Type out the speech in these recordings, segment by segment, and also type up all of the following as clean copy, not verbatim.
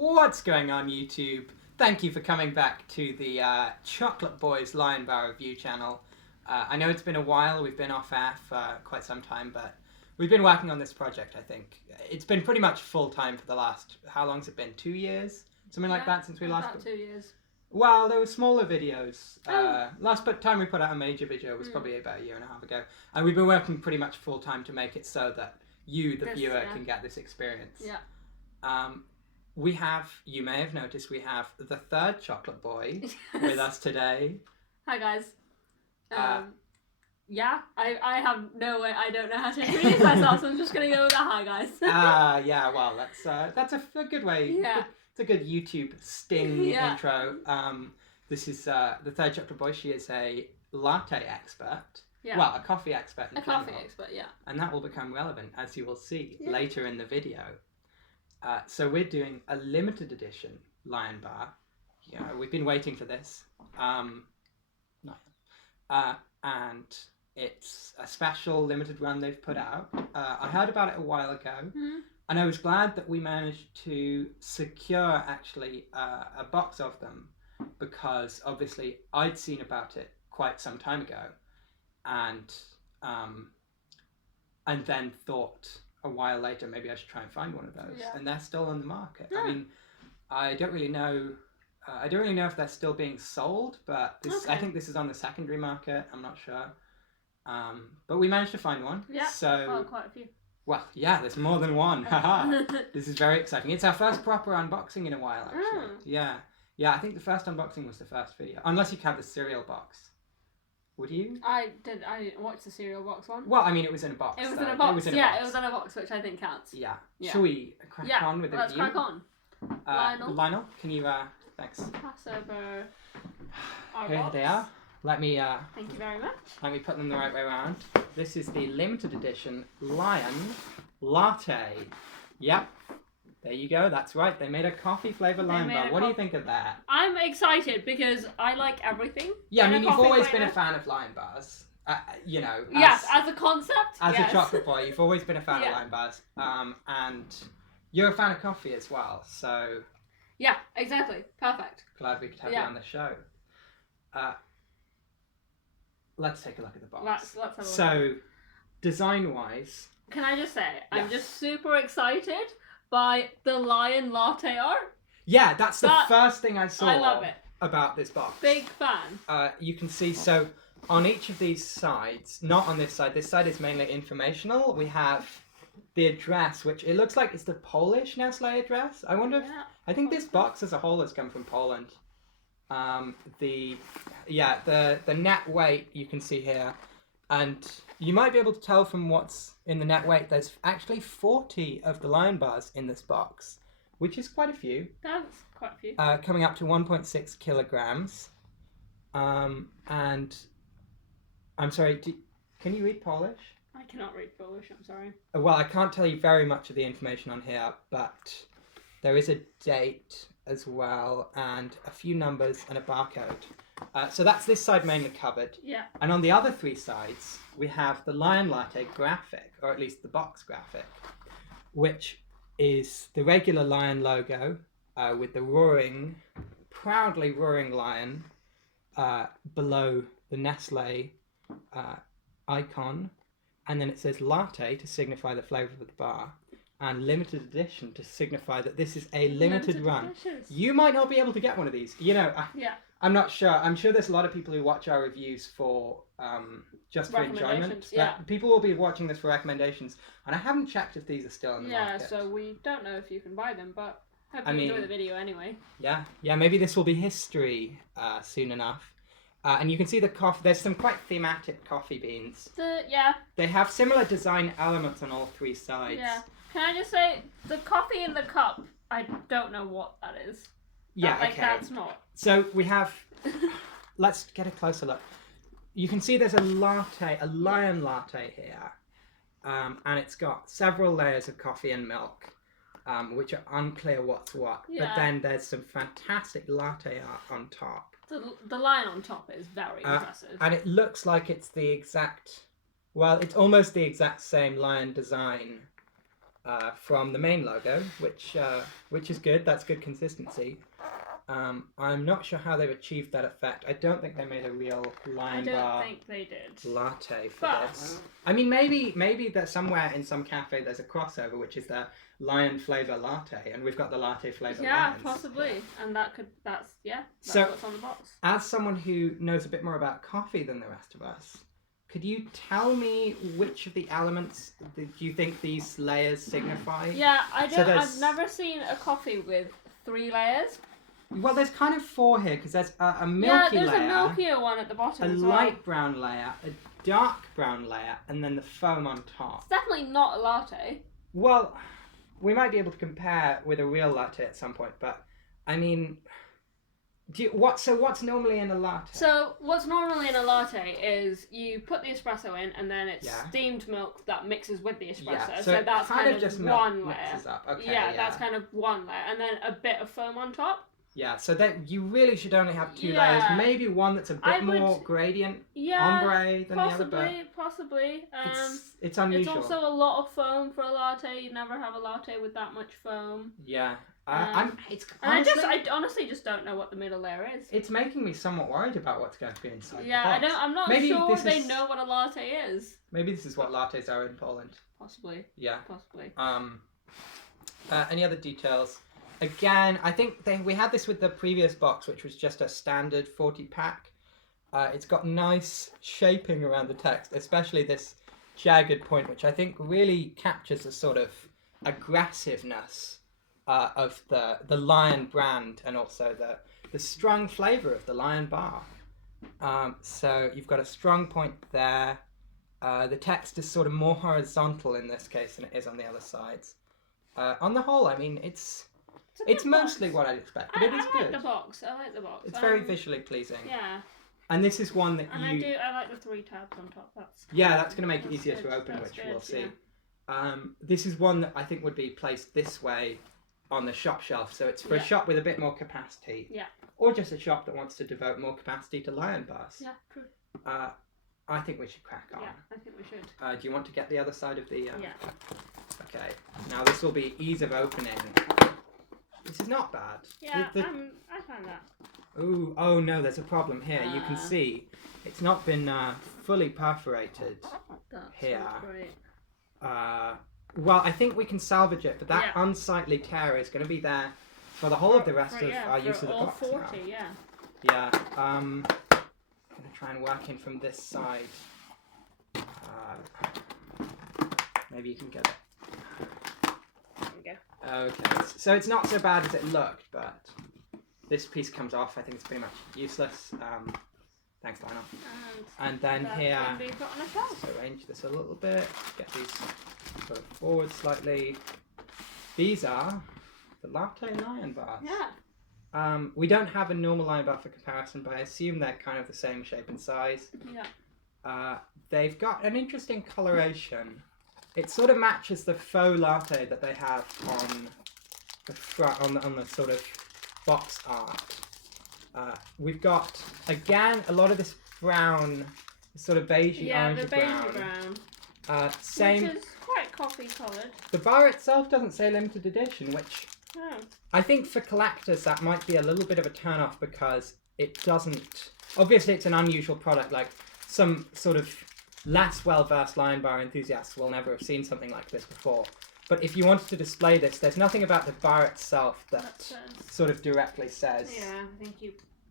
What's going on, YouTube? Thank you for coming back to the Chocolate Boyz Lion Bar review channel. I know it's been a while, we've been off air for quite some time, but we've been working on this project, I think. It's been pretty much full-time for the last, how long's it been, 2 years? Something like that since we last... About 2 years. Well, there were smaller videos. Last time we put out a major video was probably about a year and a half ago. And we've been working pretty much full-time to make it so that you, the viewer, can get this experience. Yeah. We have, you may have noticed, we have the third chocolate boy with us today. Hi guys. Yeah, I have no way, I don't know how to introduce myself, so I'm just going to go with a hi guys. Yeah, well, that's a good way. Yeah. It's a good YouTube sting intro. This is the third chocolate boy. She is a latte expert. Yeah. Well, a coffee expert in general. Coffee expert, yeah. And that will become relevant, as you will see later in the video. So we're doing a limited edition Lion Bar. Yeah, we've been waiting for this. And it's a special limited run they've put out. I heard about it a while ago, and I was glad that we managed to secure actually a box of them, because obviously I'd seen about it quite some time ago, and then thought a while later maybe I should try and find one of those, and they're still on the market. I mean, I don't really know if they're still being sold, but I think this is on the secondary market. I'm not sure, but we managed to find one. Yeah. So quite a few. Well, yeah, there's more than one. Haha. This is very exciting. It's our first proper unboxing in a while, actually. Yeah. I think the first unboxing was the first video, unless you count the cereal box. Would you? I didn't watch the cereal box one. Well, I mean, it was in a box. It was in a box. It was in a box, which I think counts. Yeah. Shall we crack on with the review? Let's crack on. Lionel, can you, thanks. Pass over our Here box. they are. Let me, Thank you very much. Let me put them the right way around. This is the limited edition Lion Latte. Yep. There you go. That's right. They made a coffee flavour Lion Bar. What do you think of that? I'm excited because I like everything. Yeah, I mean, you've always been a fan of Lion Bars. You know. Yes, as a concept. As a chocolate boy, you've always been a fan of Lion Bars. And you're a fan of coffee as well, so... Yeah, exactly. Perfect. Glad we could have you on the show. Let's take a look at the box. Let's have a look. So, design-wise... Can I just say, I'm just super excited by the lion latte art. Yeah, that's the first thing I saw. I love it. About this box. Big fan. You can see, so on each of these sides, not on this side is mainly informational. We have the address, which it looks like it's the Polish Nestlé address. I wonder if, I think this box as a whole has come from Poland. The net weight you can see here, and you might be able to tell from what's in the net weight, there's actually 40 of the Lion Bars in this box, which is quite a few. That's quite a few. Coming up to 1.6 kilograms. And I'm sorry, can you read Polish? I cannot read Polish, I'm sorry. Well, I can't tell you very much of the information on here, but there is a date as well, and a few numbers and a barcode. So that's this side mainly covered. Yeah. And on the other three sides, we have the Lion Latte graphic, or at least the box graphic, which is the regular lion logo with the proudly roaring lion below the Nestlé icon. And then it says latte to signify the flavour of the bar, and limited edition to signify that this is a limited run. Delicious. You might not be able to get one of these. You know, I'm not sure. I'm sure there's a lot of people who watch our reviews for just for enjoyment. But people will be watching this for recommendations, and I haven't checked if these are still on the market. Yeah, so we don't know if you can buy them, but hope you enjoy the video anyway. Yeah, maybe this will be history soon enough. And you can see the coffee. There's some quite thematic coffee beans. They have similar design elements on all three sides. Yeah. Can I just say, the coffee in the cup, I don't know what that is. Yeah, okay. That's not. So we have, let's get a closer look. You can see there's a lion latte here. And it's got several layers of coffee and milk, which are unclear what's what. Yeah. But then there's some fantastic latte art on top. The lion on top is very impressive. And it looks like it's the exact, well, it's almost the exact same lion design from the main logo, which is good. That's good consistency. I'm not sure how they've achieved that effect. I don't think they made a real Lion Bar. I don't think they did. Latte for this. I mean, maybe that somewhere in some cafe there's a crossover, which is the lion flavor latte, and we've got the latte flavor. Yeah, lions. possibly, and that's so, what's on the box. As someone who knows a bit more about coffee than the rest of us, could you tell me which of the elements do you think these layers signify? Yeah, I've never seen a coffee with 3 layers. Well, there's kind of 4 here because there's a milky layer. Yeah, there's a milkier one at the bottom. A light brown layer, a dark brown layer, and then the foam on top. It's definitely not a latte. Well, we might be able to compare with a real latte at some point, but I mean, what's normally in a latte? So what's normally in a latte is you put the espresso in, and then it's steamed milk that mixes with the espresso. Yeah, so that's kind of just one layer. Mixes up. Okay, yeah, that's kind of one layer, and then a bit of foam on top. Yeah, so that you really should only have 2 layers. Maybe one that's a bit more gradient, ombre than the other. But possibly. It's unusual. It's also a lot of foam for a latte. You never have a latte with that much foam. Yeah. I honestly just don't know what the middle layer is. It's making me somewhat worried about what's going to be inside the box. I'm not sure they know what a latte is. Maybe this is what lattes are in Poland. Possibly. Yeah. Possibly. Any other details? Again, I think we had this with the previous box, which was just a standard 40-pack. It's got nice shaping around the text, especially this jagged point, which I think really captures the sort of aggressiveness of the Lion brand, and also the strong flavour of the Lion Bar. So you've got a strong point there. The text is sort of more horizontal in this case than it is on the other sides. On the whole, I mean, it's mostly what I'd expect, but it is good. I like the box. It's very visually pleasing. Yeah. And this is one that I like the 3 tabs on top. That's going to make it easier to open, which we'll see. Yeah. This is one that I think would be placed this way on the shop shelf, so it's for a shop with a bit more capacity. Yeah. Or just a shop that wants to devote more capacity to Lion Bars. Yeah, true. I think we should crack on. Yeah, I think we should. Do you want to get the other side of the... Yeah. Okay. Now this will be ease of opening. This is not bad. Yeah, I find that. Ooh, oh no, there's a problem here. You can see it's not been fully perforated here. Great. Well, I think we can salvage it, but that unsightly tear is going to be there for the whole of the rest of our use of the box. 40, now. Yeah. Yeah. I'm going to try and work in from this side. Maybe you can get it. Okay, so it's not so bad as it looked, but this piece comes off. I think it's pretty much useless. Thanks, Lionel. And then here, so arrange this a little bit, get these sort of forward slightly. These are the Latte Lion Bars. Yeah. We don't have a normal Lion Bar for comparison, but I assume they're kind of the same shape and size. Yeah. They've got an interesting coloration. It sort of matches the faux latte that they have on the front, on the sort of box art. We've got again a lot of this brown, sort of beigey orange brown. Same. Which is quite coffee coloured. The bar itself doesn't say limited edition, which I think for collectors that might be a little bit of a turn off, because it doesn't. Obviously, it's an unusual product. Like some sort of less well-versed Lion Bar enthusiasts will never have seen something like this before. But if you wanted to display this, there's nothing about the bar itself that sort of directly says, I think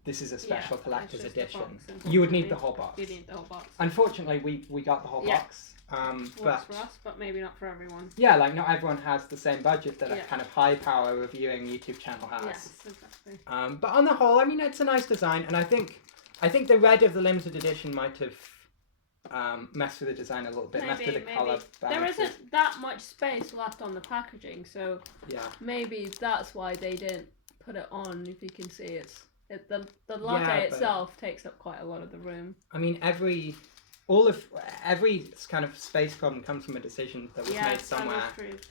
this is a special collector's edition. You would need the whole box. You'd need the whole box. Unfortunately, we got the whole box. Works for us, but maybe not for everyone. Yeah, like not everyone has the same budget that a kind of high-power reviewing YouTube channel has. Yes, exactly. But on the whole, I mean, it's a nice design, and I think the red of the limited edition might have messed with the design a little bit, messed with the colour. There isn't that much space left on the packaging, so maybe that's why they didn't put it on. If you can see, the latte itself takes up quite a lot of the room. I mean, every kind of space problem comes from a decision that was made somewhere.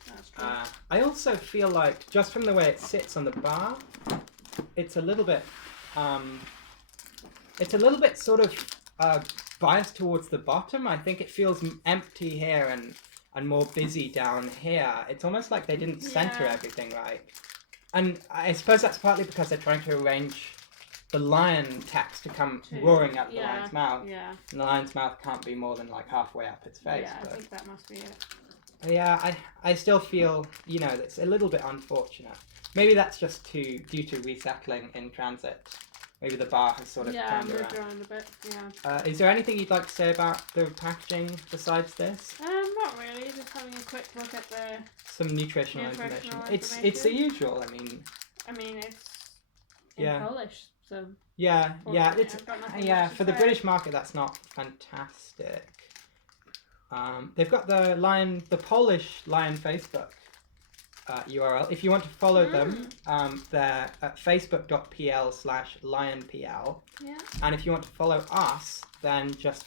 That's true. I also feel like, just from the way it sits on the bar, it's a little bit sort of biased towards the bottom. I think it feels empty here, and and more busy down here. It's almost like they didn't center everything right. And I suppose that's partly because they're trying to arrange the lion text to come roaring up the lion's mouth. Yeah. And the lion's mouth can't be more than like halfway up its face. Yeah, I think that must be it. Yeah, I still feel, you know, it's a little bit unfortunate. Maybe that's just due to resettling in transit. Maybe the bar has sort of turned around a bit. Yeah. Is there anything you'd like to say about the packaging besides this? Not really. Just having a quick look at some nutritional information. It's the usual. I mean, it's in Polish, so it's for the British market. That's not fantastic. They've got the Polish Lion Facebook URL. If you want to follow them, they're at facebook.pl/lionpl. Yeah. And if you want to follow us, then just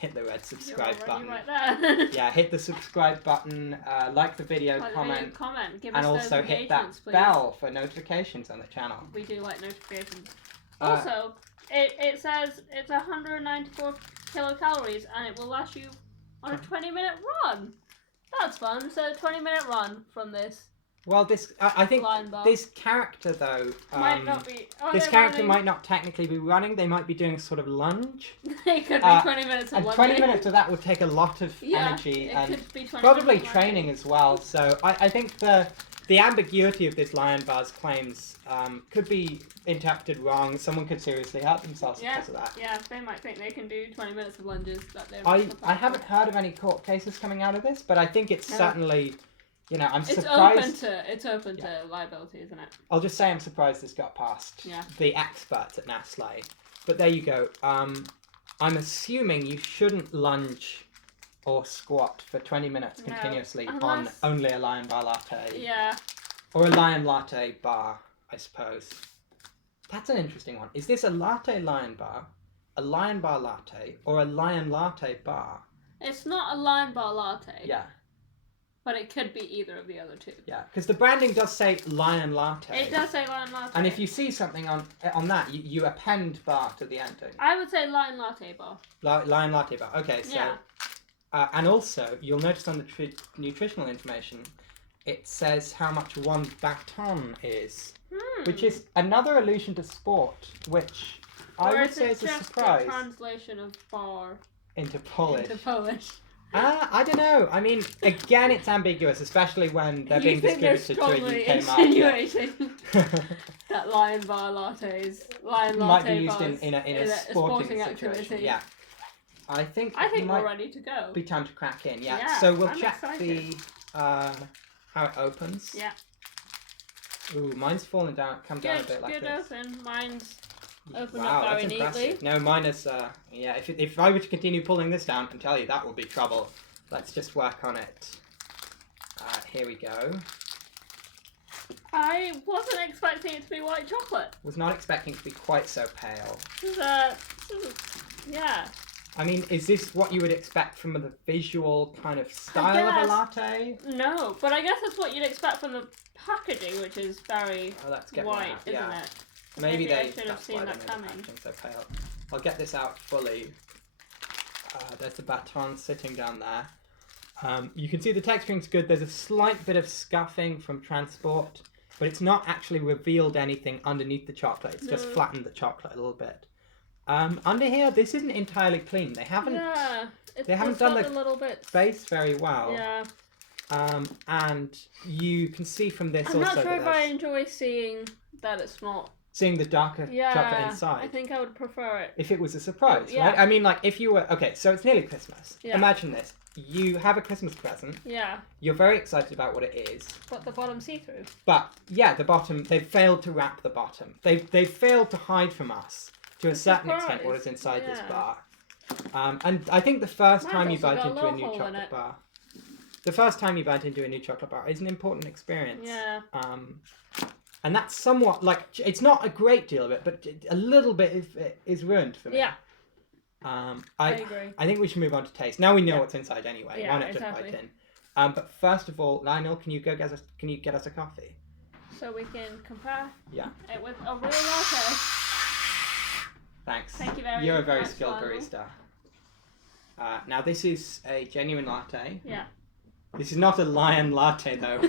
hit the red subscribe button. Right there. Yeah, hit the subscribe button, like the video, comment, give and us also hit that bell for notifications on the channel. We do like notifications. Also, it says it's 194 kilocalories and it will last you on a 20-minute run. That's fun. So a 20-minute run from this. Well, I think this character though might not be. This character might not technically be running. They might be doing a sort of lunge. It could be 20 minutes of and lunging. 20 minutes of that would take a lot of energy and could be 20 probably training as well. So I think the ambiguity of this Lion Bar's claims could be interpreted wrong. Someone could seriously hurt themselves because of that. Yeah, they might think they can do 20 minutes of lunges. I haven't heard of any court cases coming out of this, but I think it's certainly, you know, I'm surprised. It's open to liability, isn't it? I'll just say I'm surprised this got past the experts at Nestlé. But there you go. I'm assuming you shouldn't lunge or squat for 20 minutes continuously on only a Lion Bar latte. Yeah. Or a Lion Latte bar, I suppose. That's an interesting one. Is this a latte Lion Bar, a Lion Bar latte, or a Lion Latte bar? It's not a Lion Bar latte. Yeah. But it could be either of the other two. Yeah, because the branding does say Lion Latte. It does say Lion Latte. And if you see something on that, you append bar to the ending. I would say Lion Latte bar. Lion Latte bar. Okay, so... Yeah. And also, you'll notice on the nutritional information, it says how much one baton is, which is another allusion to sport, which I would say is a surprise. A translation of bar into Polish. I don't know. I mean, again, it's ambiguous, especially when they're being distributed to a UK market. That Lion Bar lattes, Lion Latte might be used bars in a sporting situation. Activity. Yeah. I think we're ready to go. Be time to crack in, yeah. So we'll check excited. how it opens. Yeah. Ooh, mine's fallen down, come down a bit like this. Good open. Mine's opened wow, up very that's impressive. neatly. No, mine is, if I were to continue pulling this down, I can tell you that would be trouble. Let's just work on it. Here we go. I wasn't expecting it to be white chocolate. Was not expecting it to be quite so pale. Yeah. I mean, is this what you would expect from the visual kind of style of a latte? No, but I guess that's what you'd expect from the packaging, which is very white, isn't it? Maybe I should have seen that coming. So pale. I'll get this out fully. There's the baton sitting down there. You can see the texturing's good. There's a slight bit of scuffing from transport, but it's not actually revealed anything underneath the chocolate. It's just flattened the chocolate a little bit. Under here, this isn't entirely clean. They haven't. They haven't done the base very well. Yeah. And you can see from this I'm also. not sure if I enjoy seeing that it's not. Seeing the darker chocolate inside. I think I would prefer it. If it was a surprise, right? I mean, like, if you were... Okay, so it's nearly Christmas. Yeah. Imagine this. You have a Christmas present. Yeah. You're very excited about what it is. But the bottom's see-through. But, yeah, the bottom... They've failed to wrap the bottom. They've failed to hide from us, to a certain extent, what is inside this bar. And I think the first time you bite into a new chocolate bar... The first time you bite into a new chocolate bar is an important experience. Yeah. And that's somewhat, like, it's not a great deal of it, but a little bit of it is ruined for me. Yeah. I agree. I think we should move on to taste. Now we know what's inside anyway. Yeah, why not just bite in? But first of all, Lionel, can you get us a coffee? So we can compare it with a real latte. Thanks. Thank you very much. You're a very skilled barista. Now this is a genuine latte. Yeah. This is not a lion latte though.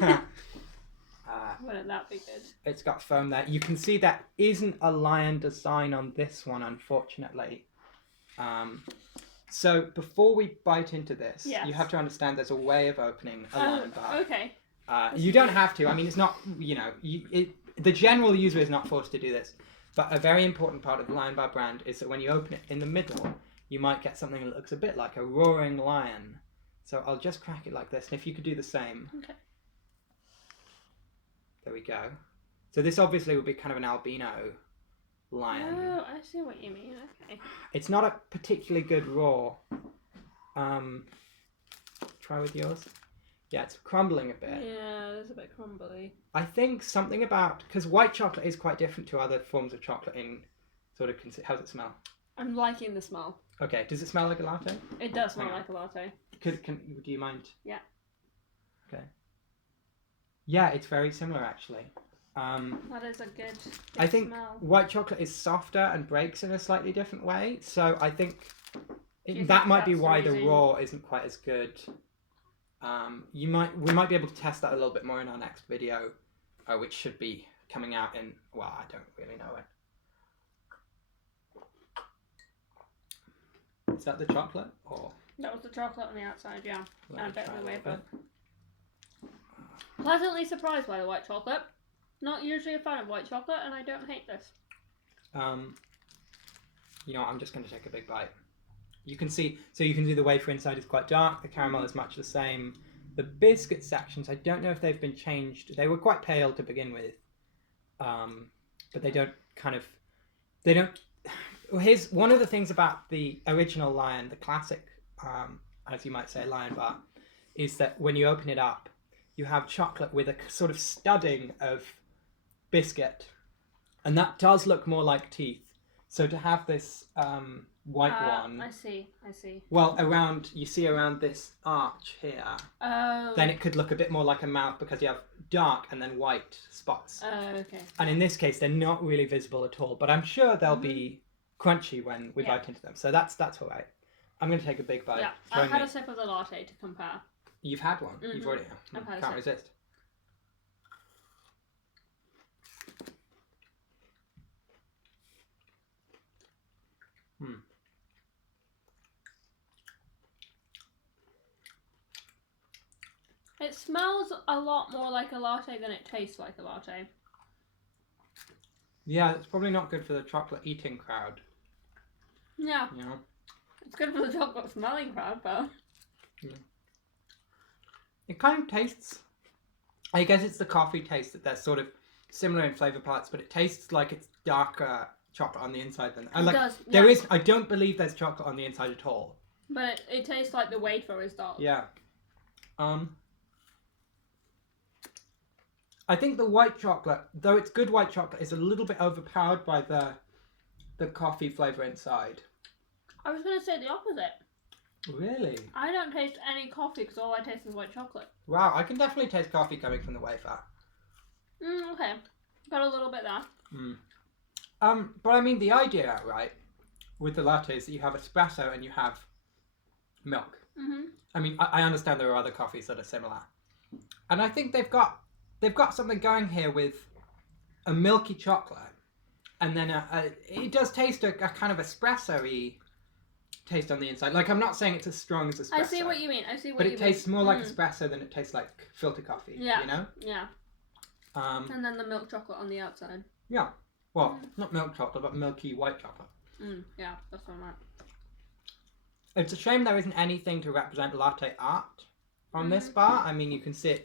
Wouldn't that be good? It's got foam there. You can see that isn't a lion design on this one, unfortunately. So before we bite into this, you have to understand there's a way of opening a lion bar. Okay. You don't have to. I mean, it's not, the general user is not forced to do this. But a very important part of the Lion Bar brand is that when you open it in the middle, you might get something that looks a bit like a roaring lion. So I'll just crack it like this, and if you could do the same. Okay. There we go. So this obviously would be kind of an albino lion. Oh, I see what you mean. Okay. It's not a particularly good roar. Try with yours. Yeah, it's crumbling a bit. Yeah, it's a bit crumbly. I think something about... Because white chocolate is quite different to other forms of chocolate in sort of... How's it smell? I'm liking the smell. Okay, does it smell like a latte? It does smell like a latte. Do you mind? Yeah. Okay. Yeah, it's very similar actually. That is a good I think smell. white chocolate is softer and breaks in a slightly different way. So I think think that might be that's why the the reason? raw isn't quite as good. We might be able to test that a little bit more in our next video, which should be coming out in, well, I don't really know it. Is that the chocolate or? That was the chocolate on the outside, yeah. And a bit of the wafer. Bit. Pleasantly surprised by the white chocolate. Not usually a fan of white chocolate, and I don't hate this. You know what, I'm just going to take a big bite. You can see, so you can see the wafer inside is quite dark, the caramel is much the same. The biscuit sections, I don't know if they've been changed. They were quite pale to begin with. But they don't here's one of the things about the original Lion, the classic, as you might say, Lion Bar, is that when you open it up, you have chocolate with a sort of studding of biscuit. And that does look more like teeth. So to have this white one... I see. Well, you see around this arch here, Oh. then it could look a bit more like a mouth because you have dark and then white spots. Oh, okay. And in this case, they're not really visible at all, but I'm sure they'll be crunchy when we bite into them. So that's all right. I'm going to take a big bite. Yeah, I've had a sip of the latte to compare. You've had one? You've already had. I've had Can't a sip. resist. It smells a lot more like a latte than it tastes like a latte. Yeah, it's probably not good for the chocolate eating crowd. Yeah. You know? It's good for the chocolate smelling crowd, but... Yeah. It kind of tastes... I guess it's the coffee taste that they're sort of similar in flavour palettes, but it tastes like it's darker chocolate on the inside than... It does, yeah. There is... I don't believe there's chocolate on the inside at all. But it tastes like the wafer is dark. Yeah. I think the white chocolate, though it's good white chocolate, is a little bit overpowered by the coffee flavour inside. I was going to say the opposite. Really? I don't taste any coffee because all I taste is white chocolate. Wow, I can definitely taste coffee coming from the wafer. Okay. Got a little bit there. But I mean, the idea, right, with the latte is that you have espresso and you have milk. I mean, I understand there are other coffees that are similar. And I think they've got something going here with a milky chocolate. And then it does taste a kind of espresso-y taste on the inside. Like, I'm not saying it's as strong as espresso. I see what you mean. But it tastes more like espresso than it tastes like filter coffee. Yeah. You know? Yeah. And then the milk chocolate on the outside. Yeah. Well, not milk chocolate, but milky white chocolate. Yeah, that's what I meant. It's a shame there isn't anything to represent latte art on this bar. I mean, you can see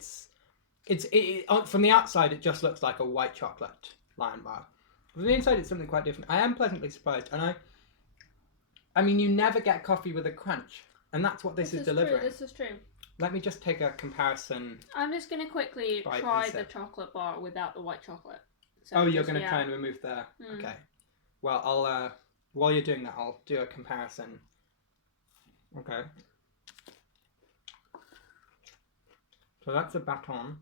from the outside, it just looks like a white chocolate Lion Bar. From the inside, it's something quite different. I am pleasantly surprised, and I mean, you never get coffee with a crunch, and that's what this is delivering. True, this is true. Let me just take a comparison. I'm just going to quickly try the chocolate bar without the white chocolate. So you're going to try and remove the... Okay. Well, I'll while you're doing that, I'll do a comparison. Okay. So that's a baton.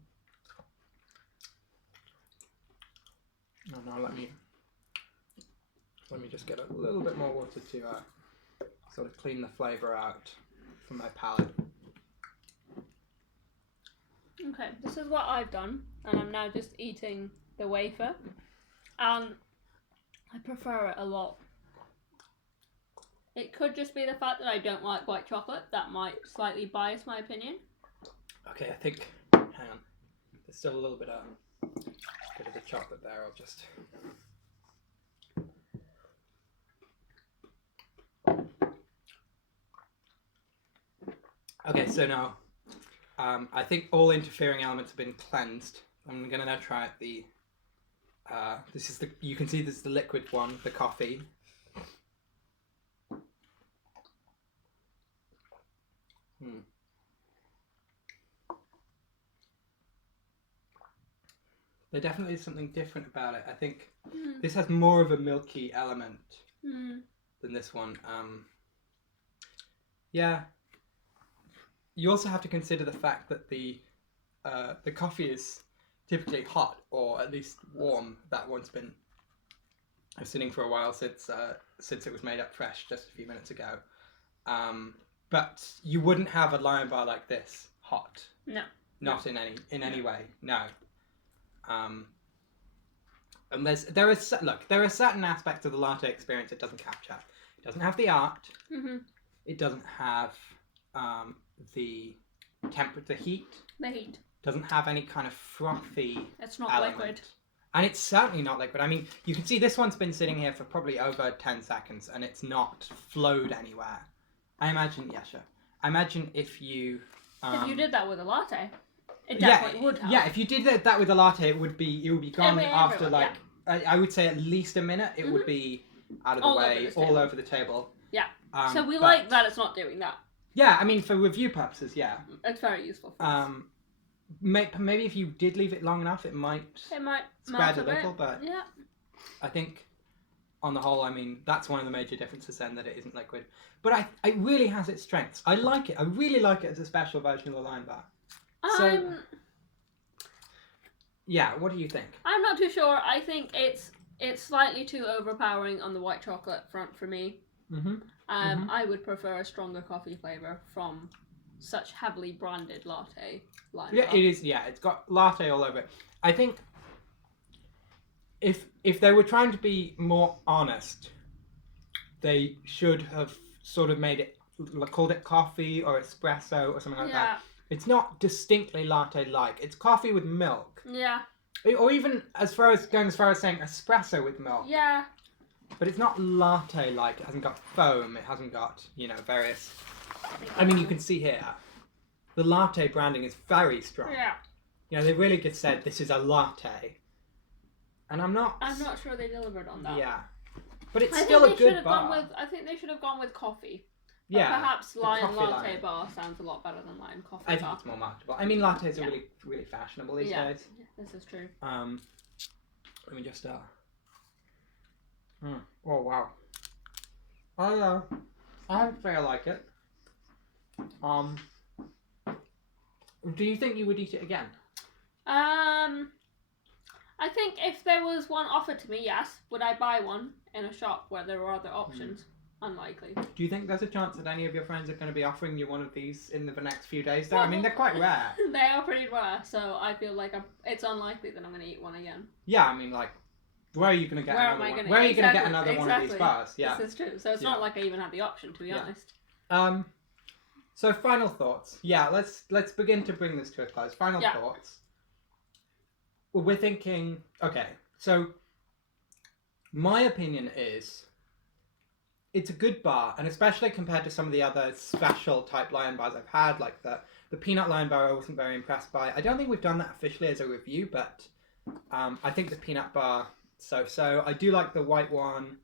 Oh, now let me just get a little bit more water to sort of clean the flavour out from my palate. Okay, this is what I've done, and I'm now just eating the wafer, and I prefer it a lot. It could just be the fact that I don't like white chocolate. That might slightly bias my opinion. Okay, I think, hang on, there's still a little bit of the chocolate there. I'll just... Okay, so now, I think all interfering elements have been cleansed. I'm going to now try out the, this is the, you can see this is the liquid one, the coffee. There definitely is something different about it. I think this has more of a milky element than this one. Yeah. You also have to consider the fact that the coffee is typically hot, or at least warm. That one's been sitting for a while since it was made up fresh just a few minutes ago. But you wouldn't have a Lion Bar like this hot. No. Not in any way. No. And there are certain aspects of the latte experience it doesn't capture. It doesn't have the art. It doesn't have the temperature, the heat. The heat. Doesn't have any kind of frothy. It's not element. liquid. And it's certainly not liquid. I mean, you can see this one's been sitting here for probably over 10 seconds, and it's not flowed anywhere. I imagine, yeah, sure. I imagine if you did that with a latte, it definitely would have. Yeah, if you did that with a latte, it would be gone after everywhere, I would say at least a minute. It would be out of the way, all over the table. Yeah. So we like that it's not doing that. Yeah, I mean, for review purposes, yeah. It's very useful for us. Maybe if you did leave it long enough, it might spread a little, but yeah. I think on the whole, I mean, that's one of the major differences then, that it isn't liquid. But it really has its strengths. I like it. I really like it as a special version of the Lion Bar. So, yeah, what do you think? I'm not too sure. I think it's slightly too overpowering on the white chocolate front for me. I would prefer a stronger coffee flavour from such heavily branded latte Lion Bar. It is. Yeah, it's got latte all over it. I think if they were trying to be more honest, they should have sort of made it, called it coffee or espresso or something like that. It's not distinctly latte-like. It's coffee with milk. Yeah. Or even going as far as saying espresso with milk. Yeah. But it's not latte-like. It hasn't got foam. It hasn't got, various... I mean, you can see here, the latte branding is very strong. Yeah. They really just said, this is a latte. And I'm not sure they delivered on that. Yeah. But it's still a good bar. I think they should have gone with coffee. Yeah. Perhaps Lion Latte Bar sounds a lot better than Lion Coffee Bar. I think it's more marketable. I mean, lattes are really, really fashionable these days. Yeah, this is true. Let me just Oh wow. I don't say I like it. Do you think you would eat it again? I think if there was one offered to me, yes. Would I buy one in a shop where there were other options? Unlikely. Do you think there's a chance that any of your friends are going to be offering you one of these in the next few days? Though I mean, they're quite rare. They are pretty rare, so I feel like it's unlikely that I'm going to eat one again. Yeah, I mean, like, where are you going to get another one? Where are you going to get another one of these bars? Yeah, this is true. So it's not like I even had the option, to be honest. So final thoughts. Yeah, let's begin to bring this to a close. Final thoughts. We're thinking. Okay, so my opinion is, it's a good bar, and especially compared to some of the other special type Lion Bars I've had, like the Peanut Lion Bar I wasn't very impressed by. I don't think we've done that officially as a review, but I think the Peanut Bar, so. I do like the white one.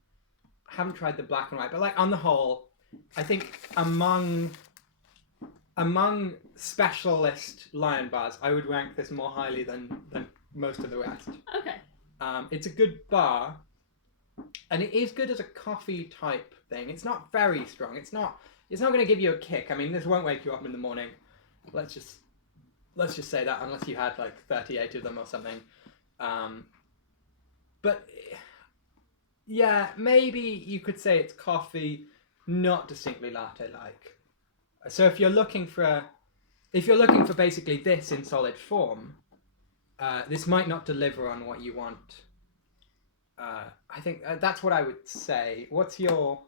I haven't tried the black and white, but like on the whole, I think among specialist Lion Bars, I would rank this more highly than most of the rest. Okay. It's a good bar. And it is good as a coffee type thing. It's not very strong. It's not going to give you a kick. I mean, this won't wake you up in the morning. Let's just say that, unless you had like 38 of them or something. But yeah, maybe you could say it's coffee not distinctly latte-like. So if you're looking for basically this in solid form, this might not deliver on what you want. I think that's what I would say. What's your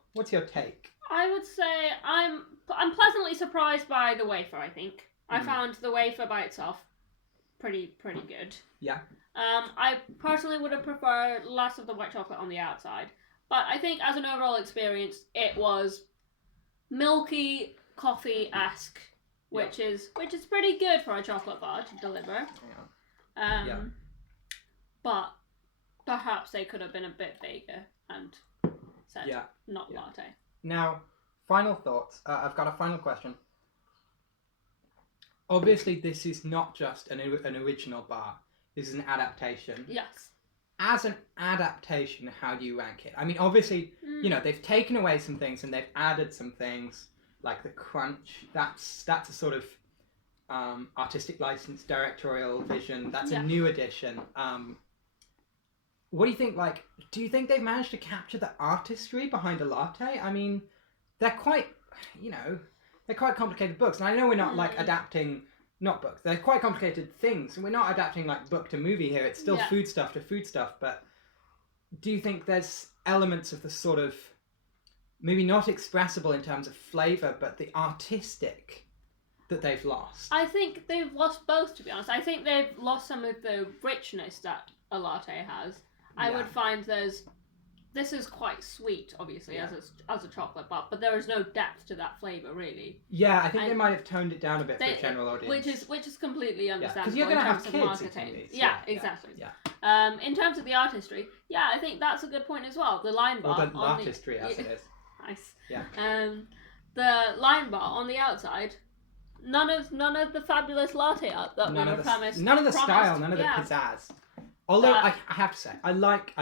take? I would say I'm pleasantly surprised by the wafer. I think I found the wafer by itself pretty good. Yeah. I personally would have preferred less of the white chocolate on the outside, but I think as an overall experience, it was milky coffee-esque, which is pretty good for a chocolate bar to deliver. Yeah. But perhaps they could have been a bit vaguer and said not latte. Now, final thoughts. I've got a final question. Obviously, this is not just an original bar. This is an adaptation. Yes. As an adaptation, how do you rank it? I mean, obviously, you know, they've taken away some things and they've added some things, like the crunch. That's a sort of artistic license, directorial vision. That's a new addition. What do you think? Like, do you think they've managed to capture the artistry behind a latte? I mean, they're quite complicated books. And I know we're not like adapting, not books. They're quite complicated things. And we're not adapting like book to movie here. It's still food stuff to food stuff. But do you think there's elements of the sort of, maybe not expressible in terms of flavour, but the artistic that they've lost? I think they've lost both, to be honest. I think they've lost some of the richness that a latte has. I would find this is quite sweet, obviously, as a chocolate bar, but there is no depth to that flavour, really. Yeah, I think they might have toned it down a bit for the general audience. Which is completely understandable. Because you're going to have kids marketing. these. Yeah, exactly. Yeah. In terms of the artistry, I think that's a good point as well. The line bar. Or the artistry, as it is. Nice. Yeah. The line bar on the outside. None of the fabulous latte art that none were of the promised. None of the promised. style, none of the pizzazz. Although I have to say, I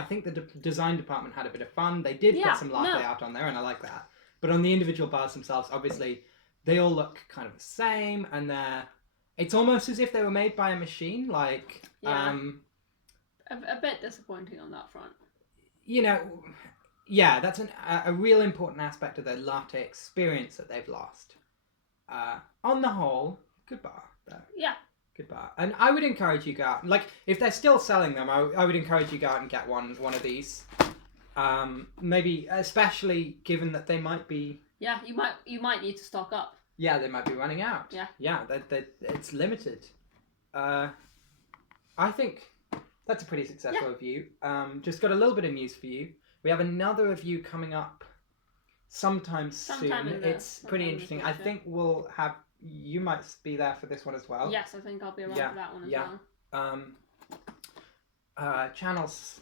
think the design department had a bit of fun. They did put some latte art on there, and I like that. But on the individual bars themselves, obviously, they all look kind of the same, and it's almost as if they were made by a machine. Like, a bit disappointing on that front. You know, yeah, that's a real important aspect of the latte experience that they've lost. On the whole, good bar, though. Yeah. Good bar. And I would encourage you to go out, like, if they're still selling them, I would encourage you to go out and get one of these. Maybe, especially given that they might be... Yeah, you might need to stock up. Yeah, they might be running out. Yeah. Yeah, it's limited. I think that's a pretty successful review. Just got a little bit of news for you. We have another review coming up sometime soon. It's pretty interesting. I think we'll have... You might be there for this one as well. Yes, I think I'll be around for that one as well. Channel's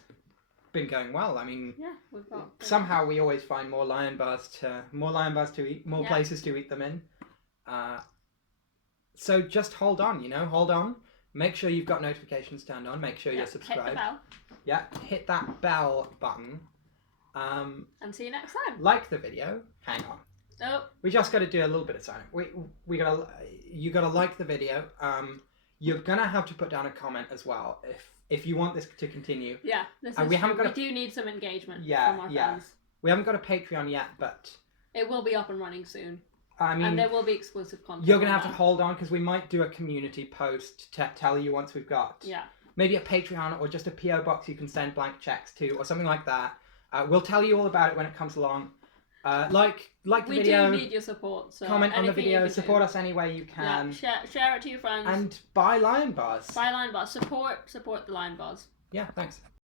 been going well. I mean, we've got somehow we always find more lion bars to eat, more places to eat them in. So just hold on. Make sure you've got notifications turned on. Make sure you're subscribed. Hit the bell. Yeah, hit that bell button. And see you next time. Like the video. Hang on. Oh. We just got to do a little bit of signing. You gotta like the video. You're gonna have to put down a comment as well if you want this to continue. Yeah, we do need some engagement from our fans. We haven't got a Patreon yet, but it will be up and running soon. I mean, and there will be exclusive content. You're gonna have to hold on because we might do a community post to tell you once we've got maybe a Patreon or just a PO box you can send blank checks to or something like that. We'll tell you all about it when it comes along. Like the video. We do need your support. So comment on the video. Support us any way you can. Yeah, share it to your friends. And buy lion bars. Buy lion bars. Support the lion bars. Yeah, thanks.